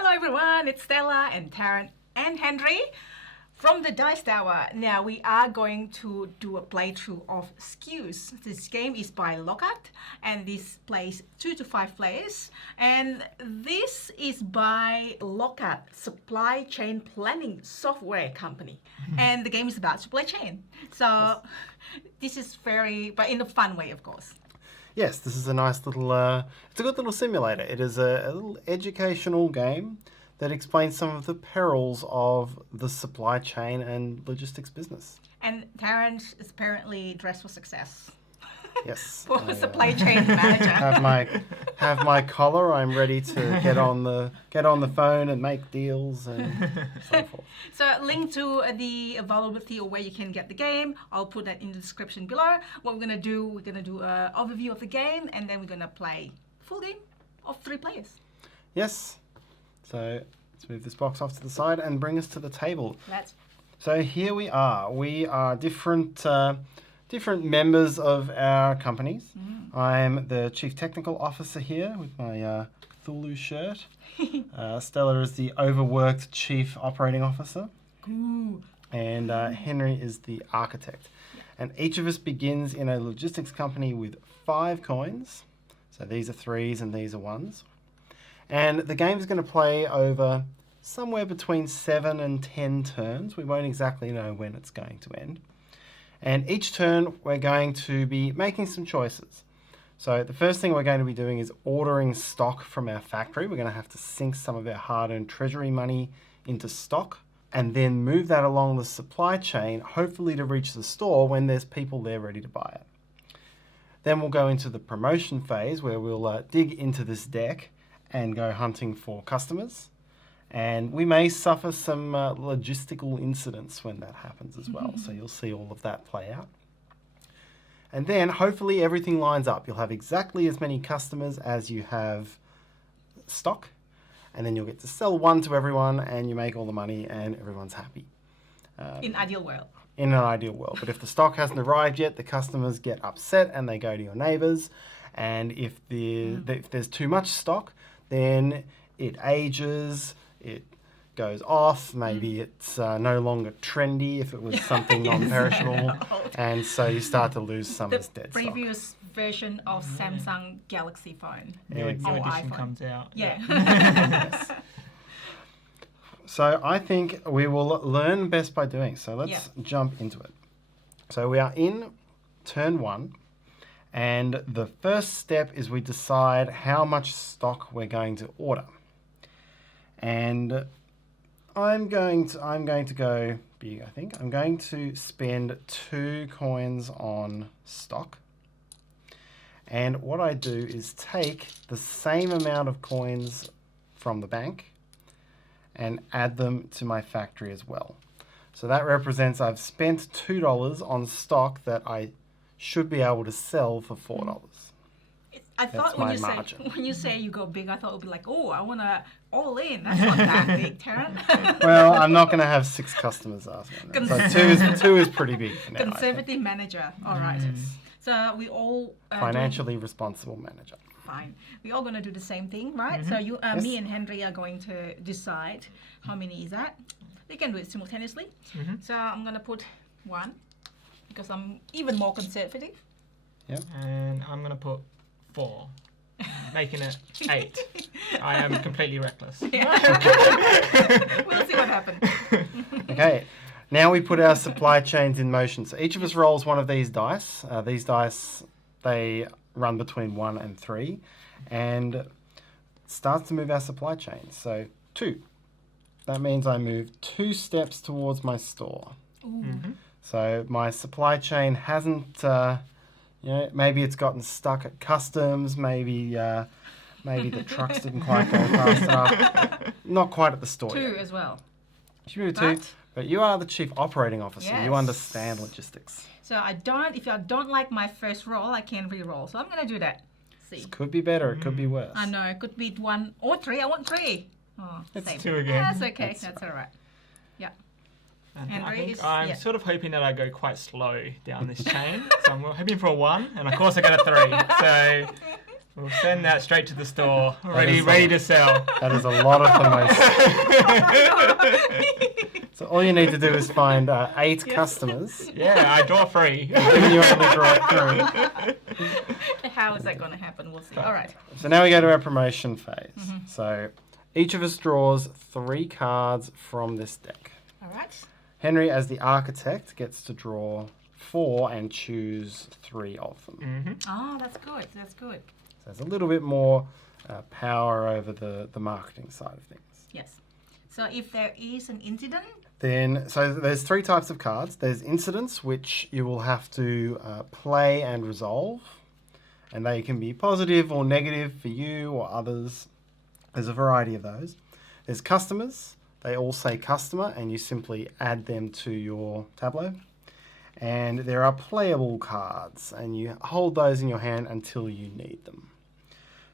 Hello everyone, it's Stella and Taryn and Henry from the Dice Tower. Now we are going to do a playthrough of Skuz. This game is by Lockhart and this plays 2 to 5 players. And this is by Lockhart Supply Chain Planning Software Company. And the game is about supply chain. So this is but in a fun way, of course. Yes, this is a nice little, it's a good little simulator. It is a little educational game that explains some of the perils of the supply chain and logistics business. And Terrence is apparently dressed for success. Yes. For supply chain manager. have my collar. I'm ready to get on the phone and make deals and so forth. So link to the availability or where you can get the game. I'll put that in the description below. What we're gonna do an overview of the game, and then we're gonna play full game of 3 players. Yes. So let's move this box off to the side and bring us to the table. So here we are. We are different members of our companies. I'm the Chief Technical Officer here with my Cthulhu shirt. Stella is the overworked Chief Operating Officer. Ooh. And Henry is the Architect. And each of us begins in a logistics company with 5 coins. So these are 3s and these are 1s. And the game is going to play over somewhere between 7 and 10 turns. We won't exactly know when it's going to end. And each turn we're going to be making some choices. So the first thing we're going to be doing is ordering stock from our factory. We're going to have to sink some of our hard-earned treasury money into stock and then move that along the supply chain, hopefully to reach the store when there's people there ready to buy it. Then we'll go into the promotion phase where we'll dig into this deck and go hunting for customers. And we may suffer some logistical incidents when that happens as well. So you'll see all of that play out. And then hopefully everything lines up. You'll have exactly as many customers as you have stock. And then you'll get to sell one to everyone and you make all the money and everyone's happy. In ideal world. In an ideal world. But if the stock hasn't arrived yet, the customers get upset and they go to your neighbours. And if there's too much stock, then it ages, it goes off, maybe it's no longer trendy if it was something non-perishable, and so you start to lose some of its dead stock. The previous version of Samsung Galaxy phone. New edition comes out. Yeah. Yes. So I think we will learn best by doing. So let's jump into it. So we are in turn 1. And the first step is we decide how much stock we're going to order. And I'm going to go big, I think. I'm going to spend 2 coins on stock. And what I do is take the same amount of coins from the bank and add them to my factory as well. So that represents I've spent $2 on stock that I should be able to sell for $4. I thought when you say you go big, I thought it would be like, oh, I want to all in. That's not that big, Taryn. Well, I'm not going to have 6 customers asking that. So 2 is pretty big for now. Conservative manager. All right. So we all... Financially responsible manager. Fine. We're all going to do the same thing, right? So me and Henry are going to decide how many is that. We can do it simultaneously. So I'm going to put 1. Because I'm even more conservative. Yep. And I'm going to put 4, making it 8. I am completely reckless. We'll see what happens. Okay, now we put our supply chains in motion. So each of us rolls one of these dice. These dice, they run between 1 and 3 and starts to move our supply chain. So 2. That means I move 2 steps towards my store. So my supply chain hasn't, maybe it's gotten stuck at customs, maybe the trucks didn't quite go fast enough. Not quite at the store 2 yet. as well. You move 2, but you are the Chief Operating Officer. Yes. You understand logistics. So if I don't like my first roll, I can re-roll. So I'm going to do that. See. This could be better, it could be worse. I know, it could be 1 or 3. I want 3. Oh, it's same. 2 again. That's okay. That's all right. Yeah. And Henry I think is- I'm yeah. sort of hoping that I go quite slow down this chain. So I'm hoping for a 1, and of course I get a 3. So We'll send that straight to the store, ready to sell. That is a lot of promotion. So all you need to do is find 8 customers. Yeah, I draw 3. Given you only draw 3. How is that going to happen? We'll see. All right. So now we go to our promotion phase. So each of us draws 3 cards from this deck. All right. Henry, as the architect, gets to draw 4 and choose 3 of them. Oh, that's good. That's good. So there's a little bit more power over the marketing side of things. Yes. So if there is an incident, Then, so there's 3 types of cards. There's incidents, which you will have to play and resolve. And they can be positive or negative for you or others. There's a variety of those. There's customers. They all say customer, and you simply add them to your tableau. And there are playable cards, and you hold those in your hand until you need them.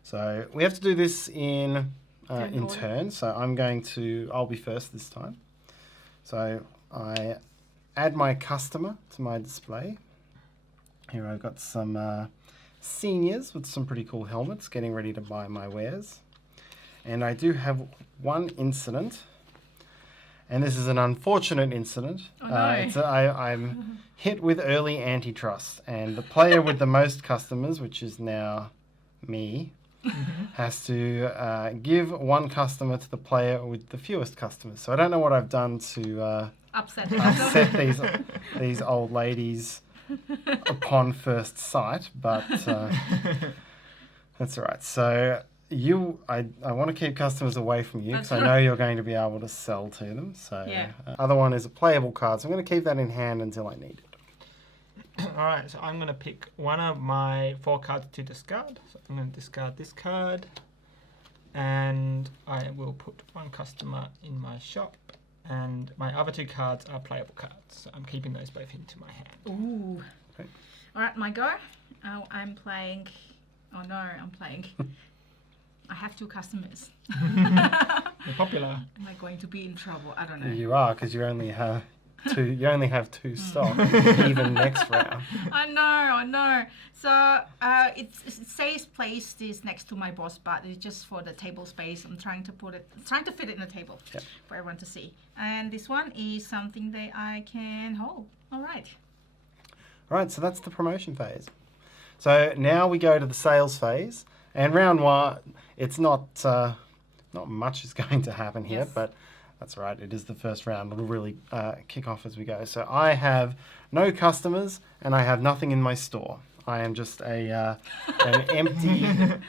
So we have to do this in turn. So I'll be first this time. So I add my customer to my display. Here I've got some seniors with some pretty cool helmets getting ready to buy my wares. And I do have 1 incident. And this is an unfortunate incident. Oh, no. I'm hit with early antitrust. And the player with the most customers, which is now me, has to give 1 customer to the player with the fewest customers. So I don't know what I've done to upset. these old ladies upon first sight, but that's all right. So I want to keep customers away from you because I know you're going to be able to sell to them. So Yeah. Other one is a playable card. So I'm going to keep that in hand until I need it. All right, so I'm going to pick one of my 4 cards to discard. So I'm going to discard this card. And I will put 1 customer in my shop. And my other 2 cards are playable cards. So I'm keeping those both into my hand. Ooh. Okay. All right, my go. I'm playing. Oh no, I'm playing. I have 2 customers. You're popular. Am I going to be in trouble? I don't know. You are, because you only have 2. You only have 2 stock, even next round. I know. So it says place this next to my boss, but it's just for the table space. I'm trying to fit it in the table for everyone to see. And this one is something that I can hold. All right. All right, so that's the promotion phase. So now we go to the sales phase. And round 1, it's not much is going to happen here, but that's right. It is the first round. It'll really kick off as we go. So I have no customers and I have nothing in my store. I am just an empty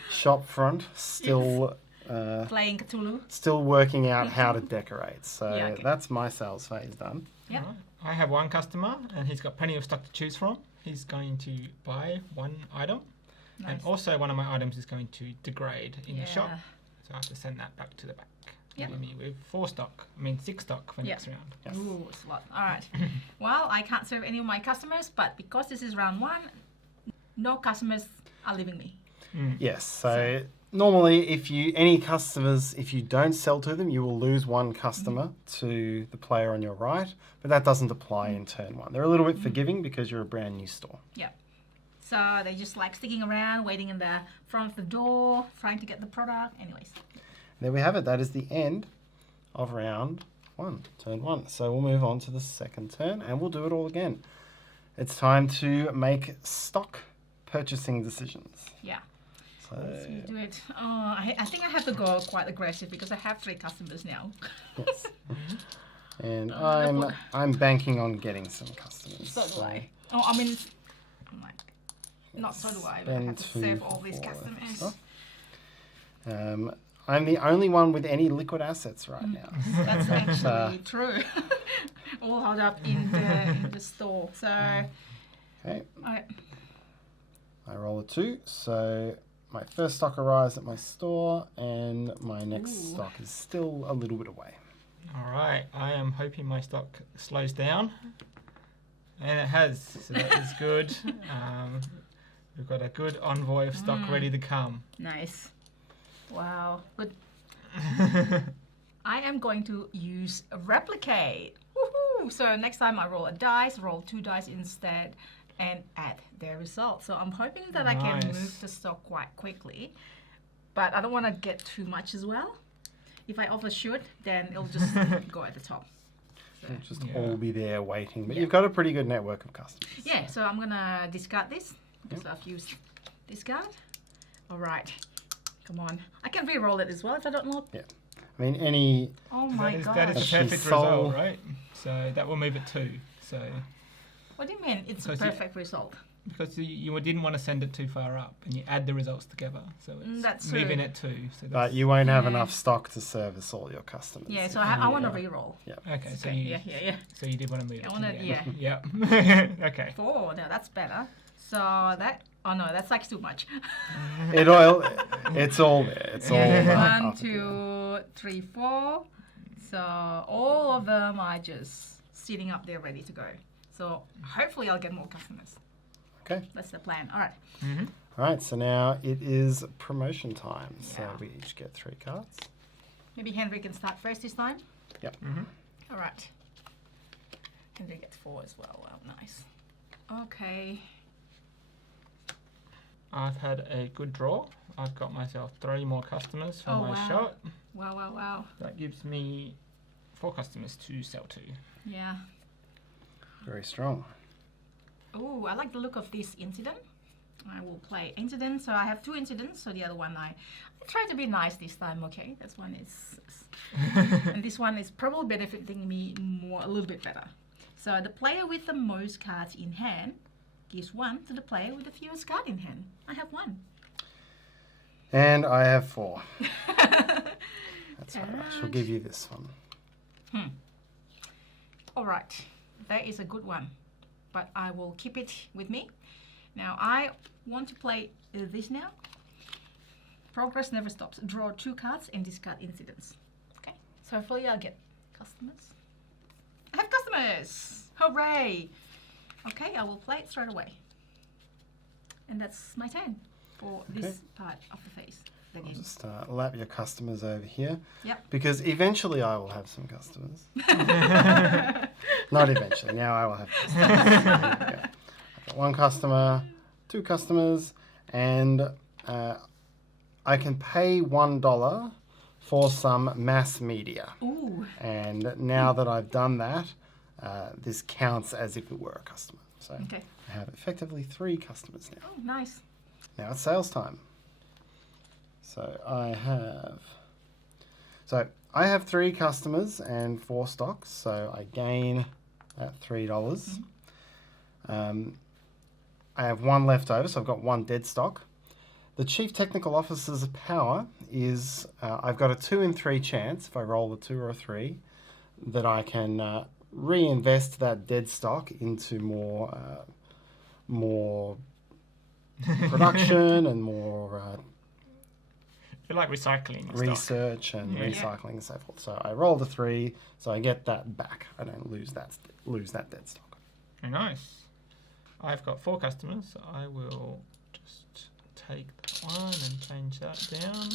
shop front, still Playing Cthulhu. still working out how to decorate. So Yeah, okay. that's my sales phase done. Yep. All right. I have 1 customer, and he's got plenty of stock to choose from. He's going to buy 1 item. Nice. And also 1 of my items is going to degrade in the shop. Yeah. So I have to send that back to the back. Yep. Leaving me with 6 stock for next round. Yes. Ooh, it's a lot. All right. Well, I can't serve any of my customers, but because this is round 1, no customers are leaving me. Yes. So normally, if you don't sell to them, you will lose 1 customer to the player on your right. But that doesn't apply in turn 1. They're a little bit forgiving because you're a brand new store. Yeah. So they just like sticking around, waiting in the front of the door, trying to get the product. Anyways. There we have it. That is the end of round 1, turn 1. So we'll move on to the second turn and we'll do it all again. It's time to make stock purchasing decisions. Yeah. So Let's do it. Oh, I think I have to go quite aggressive because I have 3 customers now. yes. And Oh, I'm banking on getting some customers. So do I. Oh, I mean, I'm like, not so do I, but I have to Spend save 2 all these for customers. stock. I'm the only one with any liquid assets right now. That's actually true. All held up in the store. So, Okay. I I roll a 2, so my first stock arrives at my store, and my next stock is still a little bit away. All right, I am hoping my stock slows down, and it has, so that is good. We've got a good envoy of stock ready to come. nice. Wow, good. I am going to use replicate. Woohoo! So next time I roll a dice, roll 2 dice instead, and add their result. So I'm hoping that I can Nice. move the stock quite quickly, but I don't want to get too much as well. If I overshoot, then it'll just go at the top. So, It'll just Yeah. all be there waiting. But Yeah. you've got a pretty good network of customers. yeah, so I'm gonna discard this because I've used discard. All right, come on. I can re-roll it as well if I don't know. I mean, any Oh my that is gosh. a That's perfect the soul. result, right? So that will move it 2. So What do you mean? It's a Because you- perfect result. because you didn't want to send it too far up, and you add the results together, so it's That's moving true. it 2. So but that's, you won't have Yeah. enough stock to service all your customers. Yeah, so I want to Yeah. re-roll. okay. So Okay, you yeah. so you did want to move it. I to wanna- the end. yeah. Yeah. Okay. 4. No, that's better. So that. Oh no, that's like too much. It's all there. It's all Yeah, up 1, again. 2, 3, 4. So all of them are just sitting up there ready to go. So hopefully I'll get more customers. Okay. That's the plan. All right. Mm-hmm. All right, so now it is promotion time. So Yeah. we each get 3 cards. Maybe Henry can start first this time. Mm-hmm. All right. Henry gets 4 as well. Wow, nice. Okay. I've had a good draw. I've got myself 3 more customers for Oh, my wow. shot. Wow, wow, wow. That gives me 4 customers to sell to. Yeah. Very strong. Oh, I like the look of this incident. I will play incident. So I have 2 incidents. So the other one I try to be nice this time. Okay, this one is, and this one is probably benefiting me more, a little bit better. So the player with the most cards in hand gives 1 to the player with the fewest card in hand. I have 1. And I have 4. That's all right. I shall And- give you this one. All right, that is a good one, but I will keep it with me. Now I want to play this now. Progress never stops. Draw 2 cards and discard incidents. Okay, so hopefully I'll get customers. I have customers! Hooray! Okay, I will play it straight away. And that's my turn for this part of the phase. The I'll game. just lap your customers over here. Yep. Because eventually I will have some customers. Not eventually. Now I will have customers. There we go. I've got 1 customer, 2 customers, and I can pay $1 for some mass media. Ooh, And now that I've done that, this counts as if it were a customer. So okay. I have effectively 3 customers now. Oh, nice. Now it's sales time. So I have 3 customers and 4 stocks, so I gain that $3. I have 1 left over, so I've got 1 dead stock. The Chief Technical Officer's power is I've got a 2 in 3 chance, if I roll a 2 or a 3, that I can reinvest that dead stock into more production and more I feel like recycling stock. research and Yeah. recycling and so forth. So I rolled a 3, so I get that back. I don't lose that dead stock. Very nice. I've got 4 customers. So I will just take that one and change that down.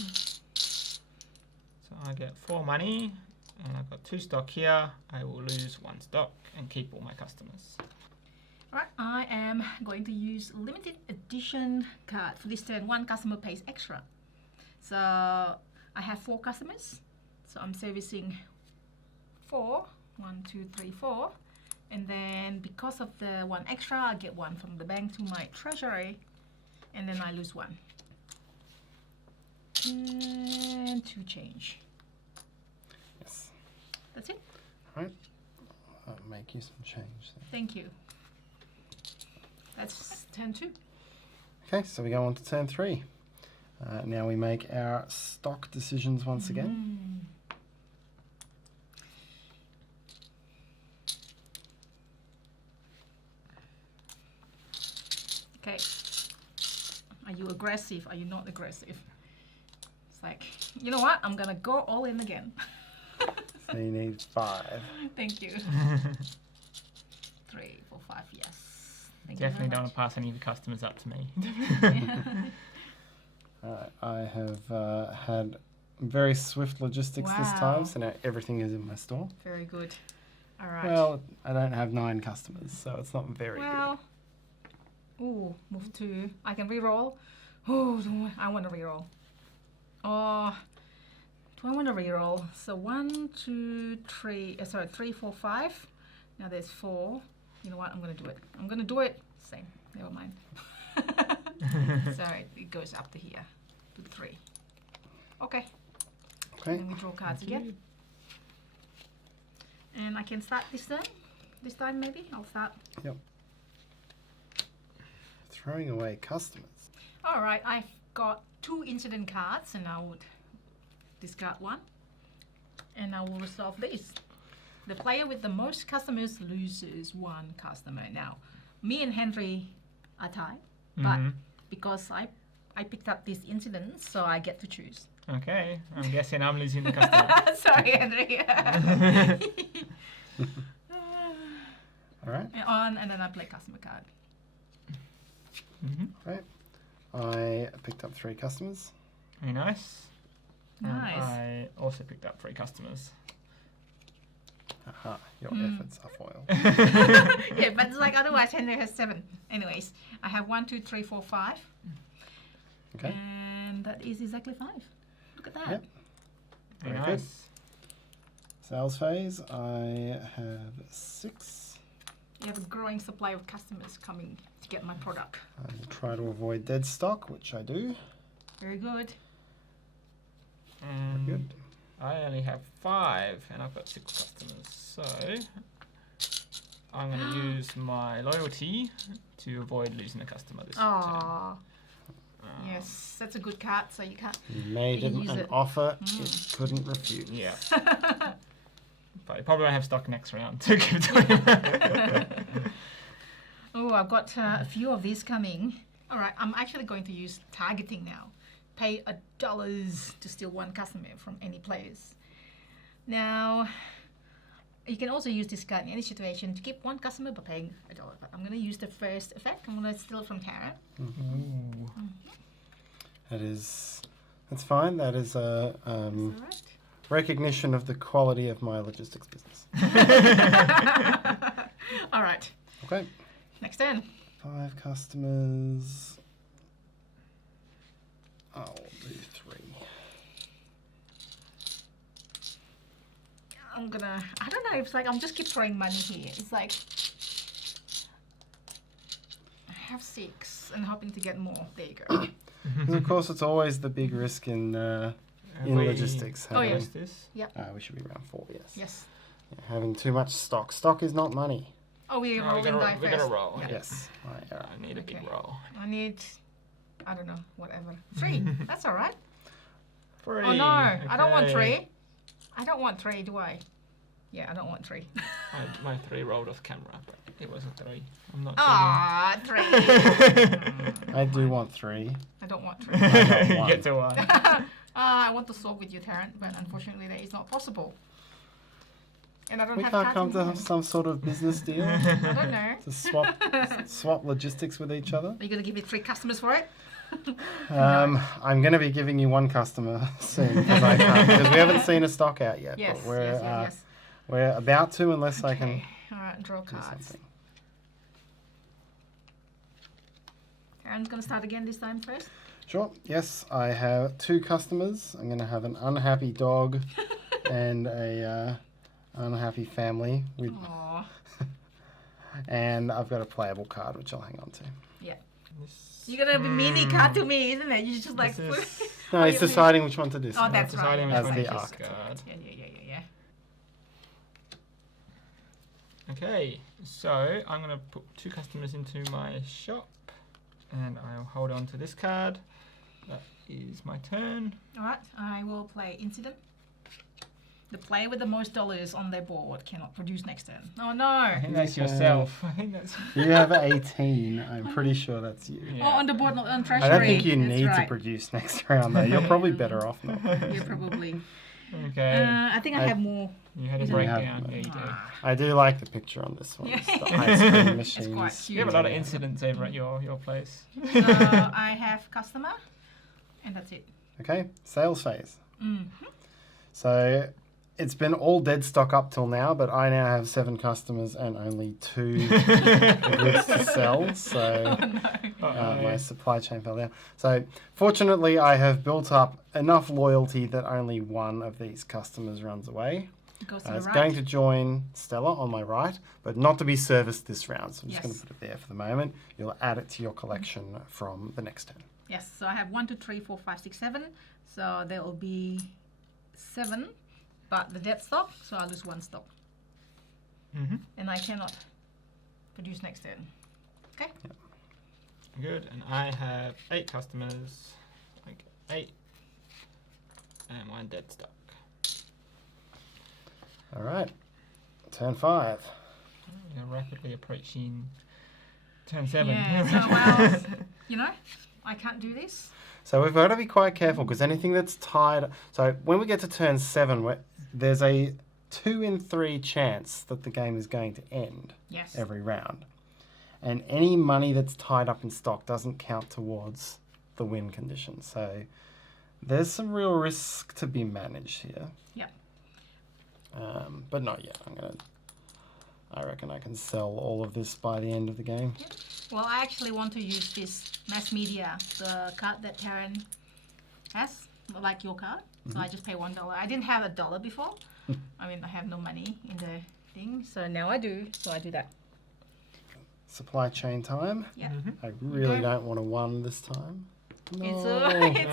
So I get 4 money, and I've got 2 stock here. I will lose 1 stock and keep all my customers. Alright, I am going to use limited edition card. For this turn, 1 customer pays extra. So I have 4 customers. So I'm servicing 4. 1, 2, 3, 4. And then because of the 1 extra, I get 1 from the bank to my treasury. And then I lose 1. And 2 change. Yes. That's it. All right. I'll make you some change there. Thank you. That's turn 2. Okay, so we go on to turn 3. Now we make our stock decisions once again. Okay. Are you aggressive? Are you not aggressive? It's like, you know what? I'm gonna go all in again. So you need 5. Thank you. 3, 4, 5. Yes. Thank Definitely you don't very want to pass any of the customers up to me. I have had very swift logistics this Wow. time, so now everything is in my store. Very good. All right. Well, I don't have 9 customers, so it's not very well, Ooh, move 2. I can reroll. Oh, I want to reroll. Oh, do I want to reroll? So 1, 2, 3. Sorry, 3, 4, 5. Now there's 4. You know what? I'm gonna do it. I'm gonna do it. Same. Never mind. So it goes up to here, to 3. Okay. Okay. Then we draw cards again. And I can start this turn. This time maybe I'll start. Yep. Throwing away customers. All right. I've got 2 incident cards, and I would discard 1, and I will resolve this. The player with the most customers loses 1 customer. Now, me and Henry are tied, but because I picked up this incident, so I get to choose. Okay, I'm guessing I'm losing the customer. Sorry, Henry. All right. And then I play customer card. Right. I picked up 3 customers. Very nice. Nice. And I also picked up 3 customers. Aha, your efforts are foiled. Yeah, but it's like otherwise Henry has 7. Anyways, I have 1, 2, 3, 4, 5. Okay. And that is exactly 5. Look at that. Yep. Very Very good. nice. Sales phase, I have 6. You have a growing supply of customers coming to get my product. I will try to avoid dead stock, which I do. Very good. Very good. I only have 5 and I've got 6 customers, so I'm going to use my loyalty to avoid losing a customer this turn. Aww. Yes, that's a good card, so you can't. You made You can him use an it. offer it couldn't refuse. Yeah. But I probably won't have stock next round to give to him. Oh, I've got a few of these coming. All right, I'm actually going to use targeting now. Pay $1 to steal 1 customer from any players. Now, you can also use this card in any situation to keep 1 customer by paying $1. But I'm going to use the first effect. I'm going to steal it from Tara. That's fine. That is a All right. recognition of the quality of my logistics business. All right. Okay. Next turn. 5 customers. I'll do 3. I don't know, it's like I'm just keep throwing money here. It's like I have 6 and hoping to get more. There you go. And of course, it's always the big risk in logistics. Oh, yeah. What's this? We should be around 4, yes. Yes. Yeah, having too much stock. Stock is not money. Oh, we're rolling die we first. gotta roll. Yeah. Yes. I need a big Okay. roll. I need, I don't know, whatever. 3. That's all right. 3. Oh no, I don't want okay. 3. I don't want 3, do I? Yeah, I don't want 3. My 3 rolled off camera, but it was a 3. I'm not Ah, 3. I do want 3. I don't want 3. cheating. got You one. get to 1. I want to swap with you, Tarrant, but unfortunately that is not possible. And I don't We have can't cards come in to hand. some sort of business deal I don't know. to swap logistics with each other. Are you going to give me 3 customers for it? I'm going to be giving you 1 customer soon because I can't, because we haven't seen a stock out yet. Yes, but we're yes. we're about to, unless I can Okay. All right, draw do cards. something. Tarrant's going to start again this time first. Sure. Yes, I have 2 customers. I'm going to have an unhappy dog and a unhappy family with, Aww. and I've got a playable card which I'll hang on to. Yeah. This, You're going to be mini card to me, isn't it? You just like... this is- No, it's you- deciding which one to discard. Oh, that's right. deciding which As one the to architect. discard. Yeah. Okay, so I'm going to put 2 customers into my shop, and I'll hold on to this card. That is my turn. All right, I will play Incident. The player with the most dollars on their board cannot produce next turn. Oh no! I think that's Okay. yourself. I think that's. You have 18. I'm pretty sure that's you. Yeah. Oh, on the board, not on treasury. I don't think you That's need to right. produce next round though. You're probably better off not. Yeah, probably. Okay. I think I have more. you had a you breakdown. have- Yeah, you do. Ah, I do like the picture on this one. Yeah. It's the ice cream it's machines. quite cute. You have a lot of incidents over at your place. So I have customer, and that's it. Okay, sales phase. Mm. So it's been all dead stock up till now, but I now have 7 customers and only 2 goods to sell. So my supply chain fell down. So fortunately, I have built up enough loyalty that only 1 of these customers runs away. Goes to the It's right. going to join Stella on my right, but not to be serviced this round. So I'm just going to Yes. put it there for the moment. You'll add it to your collection from the next turn. Yes, so I have 1, 2, 3, 4, 5, 6, 7. So there will be 7, but the dead stock, so I'll lose 1 stock. And I cannot produce next turn. Okay? Good. And I have 8 customers. I get 8. And 1 dead stock. All right. Turn 5. We're rapidly approaching turn 7. Yeah, so well, you know, I can't do this. So we've got to be quite careful because anything that's tied... So when we get to turn 7, there's a 2 in 3 chance that the game is going to end Yes. every round. And any money that's tied up in stock doesn't count towards the win condition. So there's some real risk to be managed here. Yep. But not yet. I reckon I can sell all of this by the end of the game. Well, I actually want to use this mass media, the card that Taryn has, like your card. So I just pay $1. I didn't have $1 before. I mean, I have no money in the thing, so now I do. So I do that. Supply chain time. Yeah. I really Okay. don't want a 1 this time. No. It's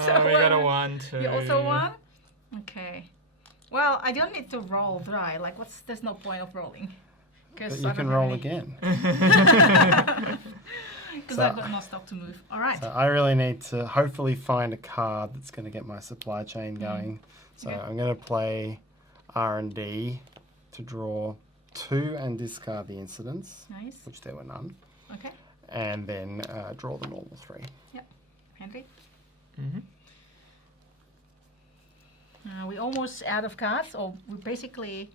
a We got a one. 1, 2. You also won? Okay. Well, I don't need to roll, do I? Like, there's no point of rolling. But I you don't can have roll any. again. Because So- I've got no stock to move. All right. So I really need to hopefully find a card that's going to get my supply chain going. So Okay. I'm going to play R&D to draw 2 and discard the incidents, Nice. which there were none, Okay. and then draw the normal 3. Henry? Mm-hmm. We're almost out of cards, or we're basically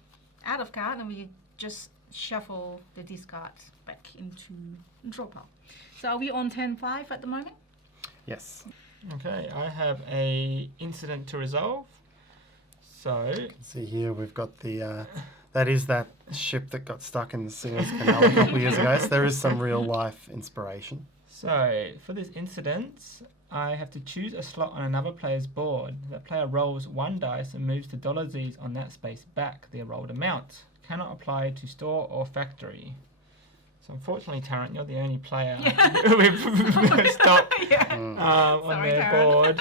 out of card, and we just shuffle the discards back into draw pile. So are we on turn 5 at the moment? Yes. Okay, I have a incident to resolve. So, See here we've got the... that is that ship that got stuck in the Suez Canal a couple of years ago, so there is some real life inspiration. for this incident, I have to choose a slot on another player's board. The player rolls 1 dice and moves the $Z's on that space back their rolled amount. Cannot apply to store or factory. So unfortunately, Tarrant, you're the only player we've stopped on Sorry, their Tarrant. board.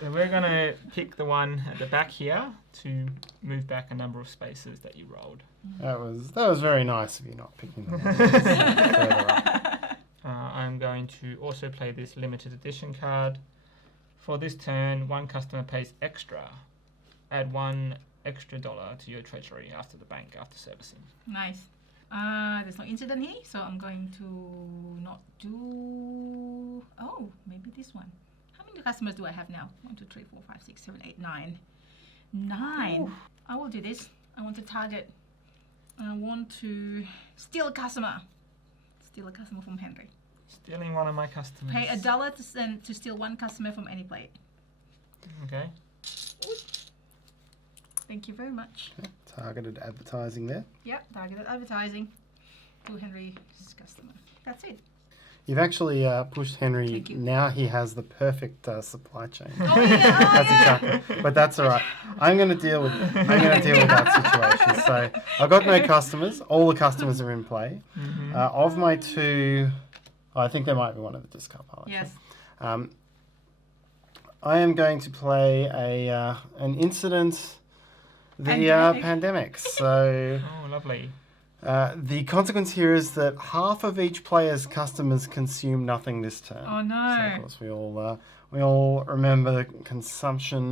So we're going to pick the one at the back here to move back a number of spaces that you rolled. That was very nice of you not picking them further up. I'm going to also play this limited edition card. For this turn, 1 customer pays extra. Add $1 extra to your treasury after the bank, after servicing. Nice. There's no incident here, so I'm going to not do... Oh, maybe this one. How many customers do I have now? 1, 2, 3, 4, 5, 6, 7, 8, 9. 9. Ooh. I will do this. I want to target... I want to steal a customer. Steal a customer from Henry. Stealing one of my customers. Pay $1 to steal 1 customer from any plate. Okay. Thank you very much. Okay, targeted advertising there. Yep, targeted advertising to Henry's customer. That's it. You've actually pushed Henry. Thank you. Now he has the perfect supply chain. Oh yeah, That's exactly. But that's all right. I'm going to deal with that situation. So I've got no customers. All the customers are in play. Mm-hmm. Of my 2, I think there might be one of the discard pile. actually. Yes. I am going to play an incident. The pandemic. So Oh, lovely. the consequence here is that half of each player's customers consume nothing this turn. Oh So no. of course we all remember consumption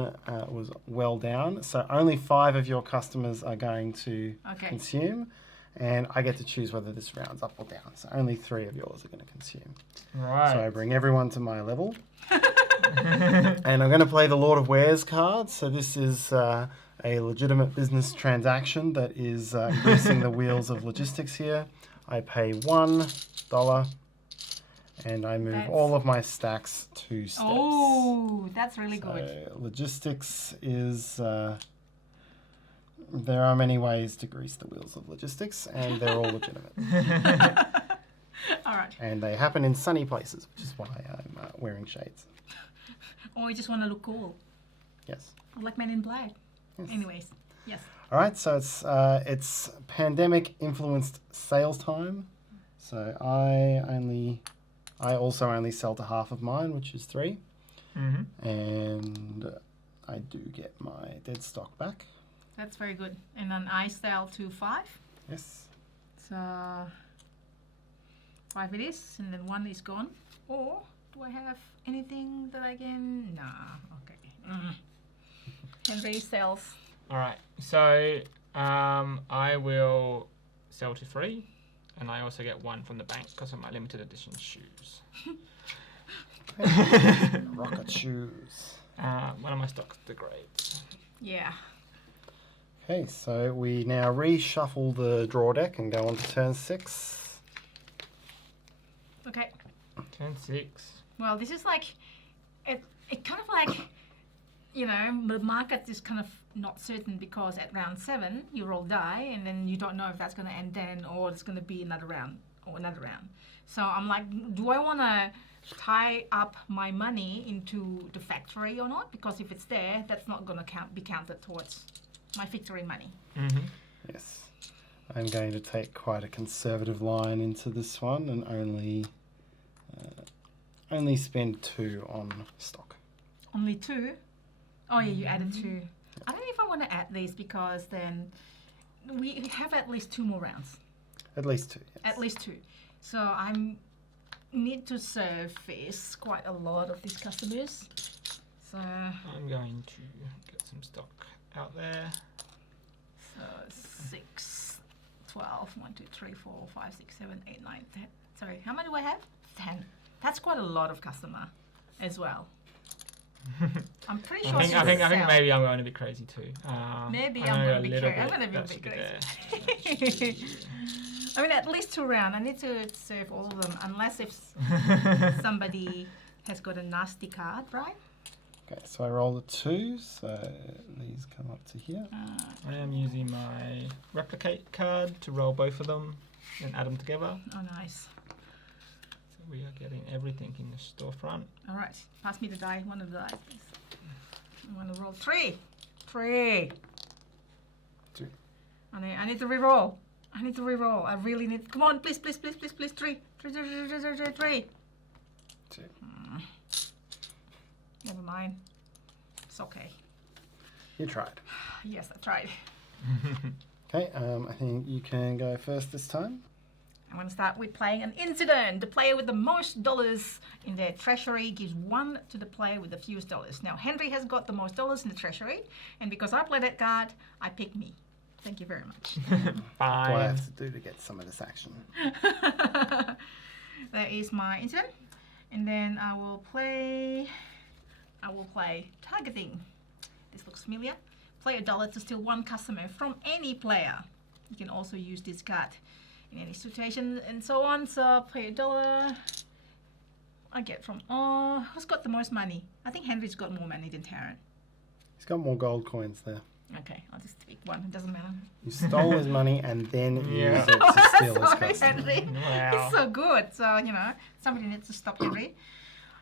was well down. So only 5 of your customers are going to Okay. consume, and I get to choose whether this rounds up or down. So only 3 of yours are going to consume. Right. So I bring everyone to my level, and I'm going to play the Lord of Wares card. So this is a legitimate business transaction that is greasing the wheels of logistics here. I pay $1, and I move That's- all of my stacks 2 steps. Oh, that's really good. So logistics is there are many ways to grease the wheels of logistics, and they're all legitimate. All right. And they happen in sunny places, which is why I'm wearing shades. Or you just want to look cool, Yes. like Men in Black. Yes. Anyways, yes. All right, so it's pandemic-influenced sales time. So I also only sell to half of mine, which is 3. Mm-hmm. And I do get my dead stock back. That's very good. And then I sell to 5. Yes. So 5 it is, and then 1 is gone. Or do I have anything that I can? Nah. Okay. Henry sells. All right. So I will sell to 3, and I also get 1 from the bank because of my limited edition shoes. Rocket shoes. One of my stocks degrades. Yeah. Okay, so we now reshuffle the draw deck and go on to turn 6. Okay. Turn 6. Well, this is like it kind of like, you know, the market is kind of not certain because at round 7 you roll die and then you don't know if that's going to end then or it's going to be another round or another round. So I'm like, do I want to tie up my money into the factory or not? Because if it's there, that's not going to be counted towards my victory money. Mm-hmm. Yes. I'm going to take quite a conservative line into this one and only spend 2 on stock. Only 2? Oh yeah, you added 2. I don't know if I want to add these because then we have at least 2 more rounds. At least 2. Yes. At least 2. So I need to service quite a lot of these customers. So I'm going to get some stock out there. So 6, 12, 1, 2, 3, 4, 5, 6, 7, 8, 9, 10. Sorry, how many do I have? 10. That's quite a lot of customer as well. I'm pretty sure. I think maybe I'm going to be crazy too. Maybe I'm going to be crazy. I'm going to be a that bit should be crazy. I mean, at least 2 rounds. I need to serve all of them, unless if somebody has got a nasty card, right? Okay, so I roll a 2, so these come up to here. I am using my replicate card to roll both of them and add them together. Oh, nice. So we are getting everything in the storefront. All right, pass me the die. One of the dice, please. I want to roll 3. 3. 2. I need to re-roll. I need to re-roll. I really need. Come on, please, please, please, please, please. 3. 3. 2. Never mind. It's okay. You tried. Yes, I tried. Okay, I think you can go first this time. I'm going to start with playing an incident. The player with the most dollars in their treasury gives 1 to the player with the fewest dollars. Now, Henry has got the most dollars in the treasury, and because I play that card, I pick me. Thank you very much. What do I 5. have to do to get some of this action? That is my incident. And then I will play targeting. This looks familiar. Play $1 to steal 1 customer from any player. You can also use this card in any situation and so on. So play $1. I get from, who's got the most money? I think Henry's got more money than Taryn. He's got more gold coins there. Okay, I'll just pick 1. It doesn't matter. You stole his money and then Yeah. used it to steal his Sorry, customer. Henry. Wow. He's so good. So, you know, somebody needs to stop Henry.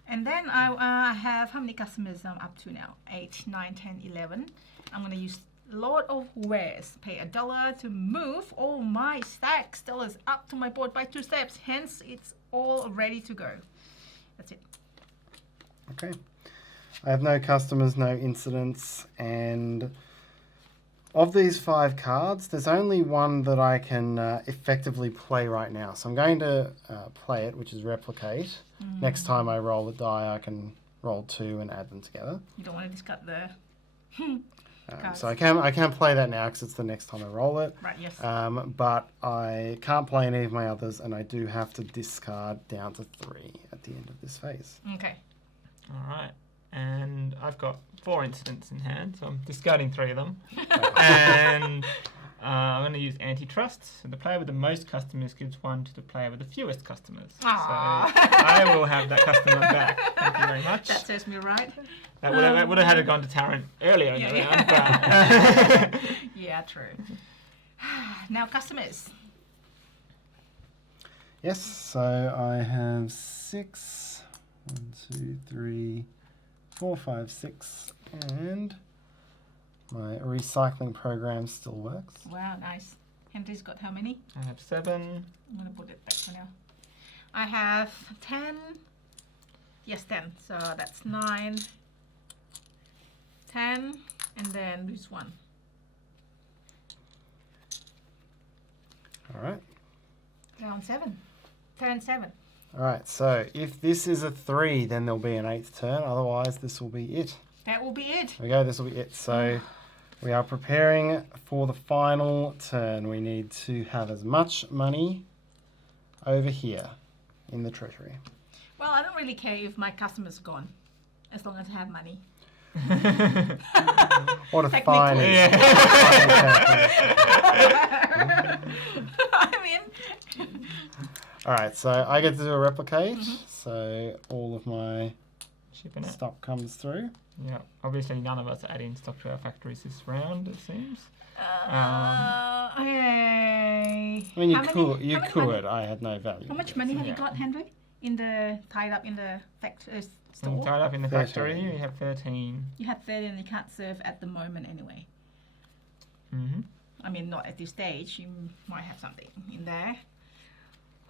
And then I have, how many customers I'm up to now? 8, 9, 10, 11. I'm going to use Lord of Wares. Pay $1 to move all my stacks dollars up to my board by 2 steps. Hence, it's all ready to go. That's it. Okay. I have no customers, no incidents, and of these 5 cards, there's only one that I can effectively play right now. So I'm going to play it, which is Replicate. Next time I roll a die, I can roll 2 and add them together. You don't want to discard the... So I can play that now because it's the next time I roll it. Right, yes. But I can't play any of my others, and I do have to discard down to 3 at the end of this phase. Okay. All right. And I've got 4 incidents in hand, so I'm discarding 3 of them. And I'm going to use antitrust. So the player with the most customers gives 1 to the player with the fewest customers. Aww. So I will have that customer back. Thank you very much. That serves me right. That would have had it gone to Tarrant earlier in the Yeah, round. But Yeah, Yeah, true. Now customers. Yes, so I have 6. 1, 2, 3, 4, 5, 6, and my recycling program still works. Wow, nice. Henry's got how many? I have 7. I'm gonna put it back for now. I have 10. Yes, 10. So that's 9, 10, and then lose 1. All right. Round 7. Turn 7. All right, so if this is a 3, then there'll be an 8th turn. Otherwise, this will be it. That will be it. There we go, this will be it. So we are preparing for the final turn. We need to have as much money over here in the treasury. Well, I don't really care if my customer's gone, as long as I have money. What a Technically. fine I mean, All right, so I get to do a replicate. So all of my Shipping it. stock comes through. Yeah. Obviously, none of us are adding stock to our factories this round, it seems. hey. I mean, you How many- could. how You many could. money- I had no value. How much money have you Yeah. got, Henry? Tied up in the factory So store? tied up in the 13. factory, we have 13. You have 30 and you can't serve at the moment anyway. Mm-hmm. I mean, not at this stage. You might have something in there.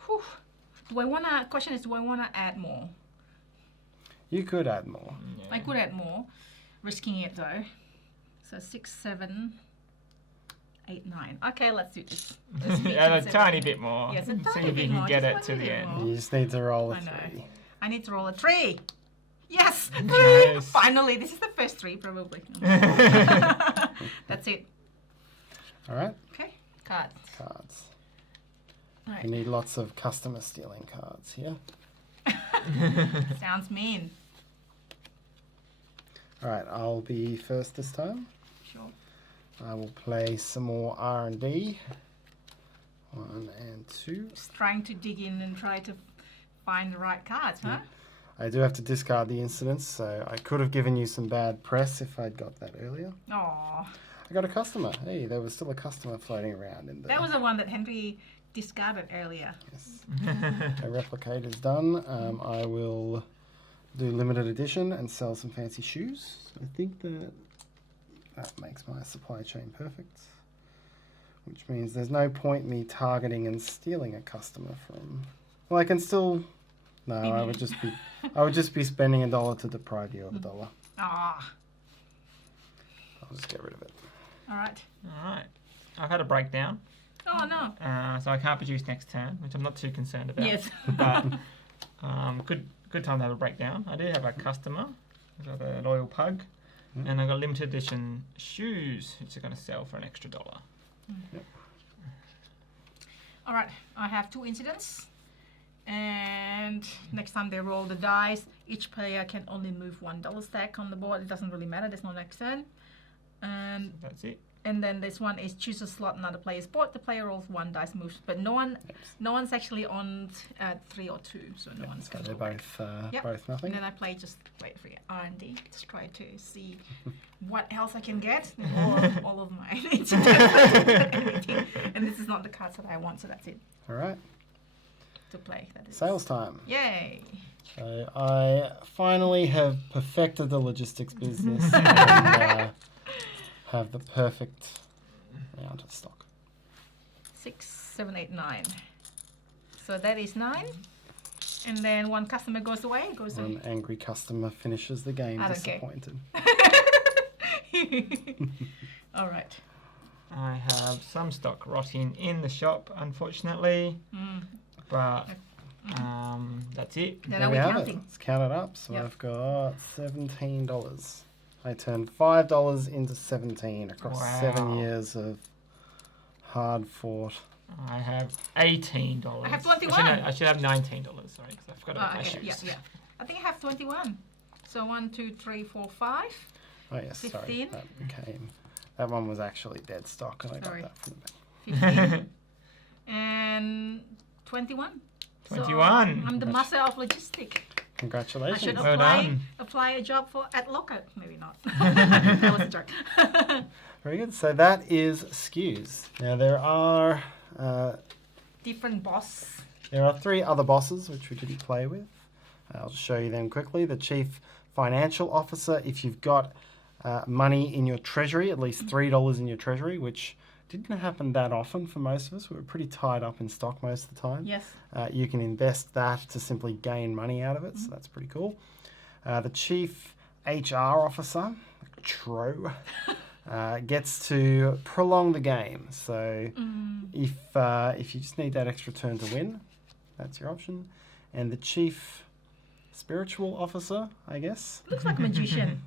Whew. Question is, do I wanna add more? You could add more. I could add more, risking it though. So 6, 7, 8, 9. Okay, let's do this. Let's make Add a it tiny 7. bit more. Yes, a and see tiny if bit you can more, get just it a to little the bit end. more. You just need to roll a I know. 3. I need to roll a 3. Yes, 3. Nice. Finally, this is the first 3 probably. That's it. All right, Okay, cards. cards. All You right. need lots of customer stealing cards here. Sounds mean. All right, I'll be first this time. Sure. I will play some more R&D. 1 and 2. Just trying to dig in and try to find the right cards, huh? I do have to discard the incidents, so I could have given you some bad press if I'd got that earlier. Aw. I got a customer. Hey, there was still a customer floating around in there. That was the one that Henry discarded earlier. Yes. A replicate is done. I will do limited edition and sell some fancy shoes. So I think that makes my supply chain perfect. Which means there's no point me targeting and stealing a customer from. Well, I can still. No, I would just be. I would just be spending $1 to deprive you of $1. Ah. I'll just get rid of it. All right. All right. I've had a breakdown, Oh no. so I can't produce next turn, which I'm not too concerned about. Yes. But good time to have a breakdown. I do have a customer. I've got a loyal pug, and I've got limited edition shoes, which are going to sell for an extra $1. All right. I have 2 incidents, and next time they roll the dice, each player can only move $1 stack on the board. It doesn't really matter. There's no next turn. And That's it. And then this one is choose a slot on another player's board. The player rolls 1 dice moves, but no one's actually on 3 or 2, so no one's So going to they're go back. both both nothing. And then I play just wait for R&D. Just try to see what else I can get. And all of my everything. And this is not the cards that I want, so that's it All right. to play. That is. Sales time. Yay! So I finally have perfected the logistics business and have the perfect amount of stock. 6, 7, 8, 9. So that is 9. And then 1 customer goes away. Goes away. One angry customer finishes the game I don't care. disappointed. All right. I have some stock rotting in the shop, unfortunately, but that's it. Then There are we we have it. counting? Let's count it up. So Yep. I've got $17. I turned $5 into 17 across Wow. 7 years of hard fought. I have $18. I have 21. I should have $19. Sorry, because I forgot about my Okay, shoes. yeah. I think I have 21. So 1, 2, 3, 4, 5. Oh yes, sorry. 15. That one was actually dead stock, and I Sorry. got that from the back. 15. And 21. 21. So I'm the master of logistics. Congratulations. I should Well done. apply a job at Lockout. Maybe not. That was a joke. Very good. So that is Skuz. Now there are Different boss. 3 other bosses which we didn't play with. I'll just show you them quickly. The Chief Financial Officer, if you've got money in your treasury, at least $3 in your treasury, which didn't happen that often for most of us. We were pretty tied up in stock most of the time. Yes. You can invest that to simply gain money out of it, so that's pretty cool. The Chief HR Officer, Tro, gets to prolong the game. So if you just need that extra turn to win, that's your option. And the Chief Spiritual Officer, I guess. Looks like a magician.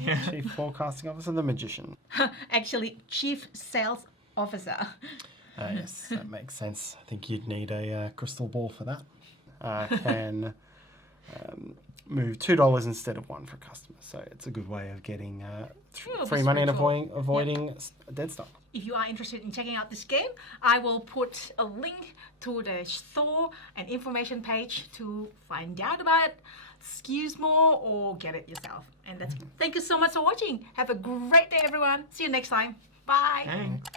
Yeah. Chief Forecasting Officer, the Magician. Actually, Chief Sales Officer. Yes, that makes sense. I think you'd need a crystal ball for that. Can move $2 instead of 1 for customers. So it's a good way of getting free money and avoiding dead stock. If you are interested in checking out this game, I will put a link to the store and information page to find out about it, Skuz more, or get it yourself. And that's it. Thank you so much for watching. Have a great day, everyone. See you next time. Bye. Thanks.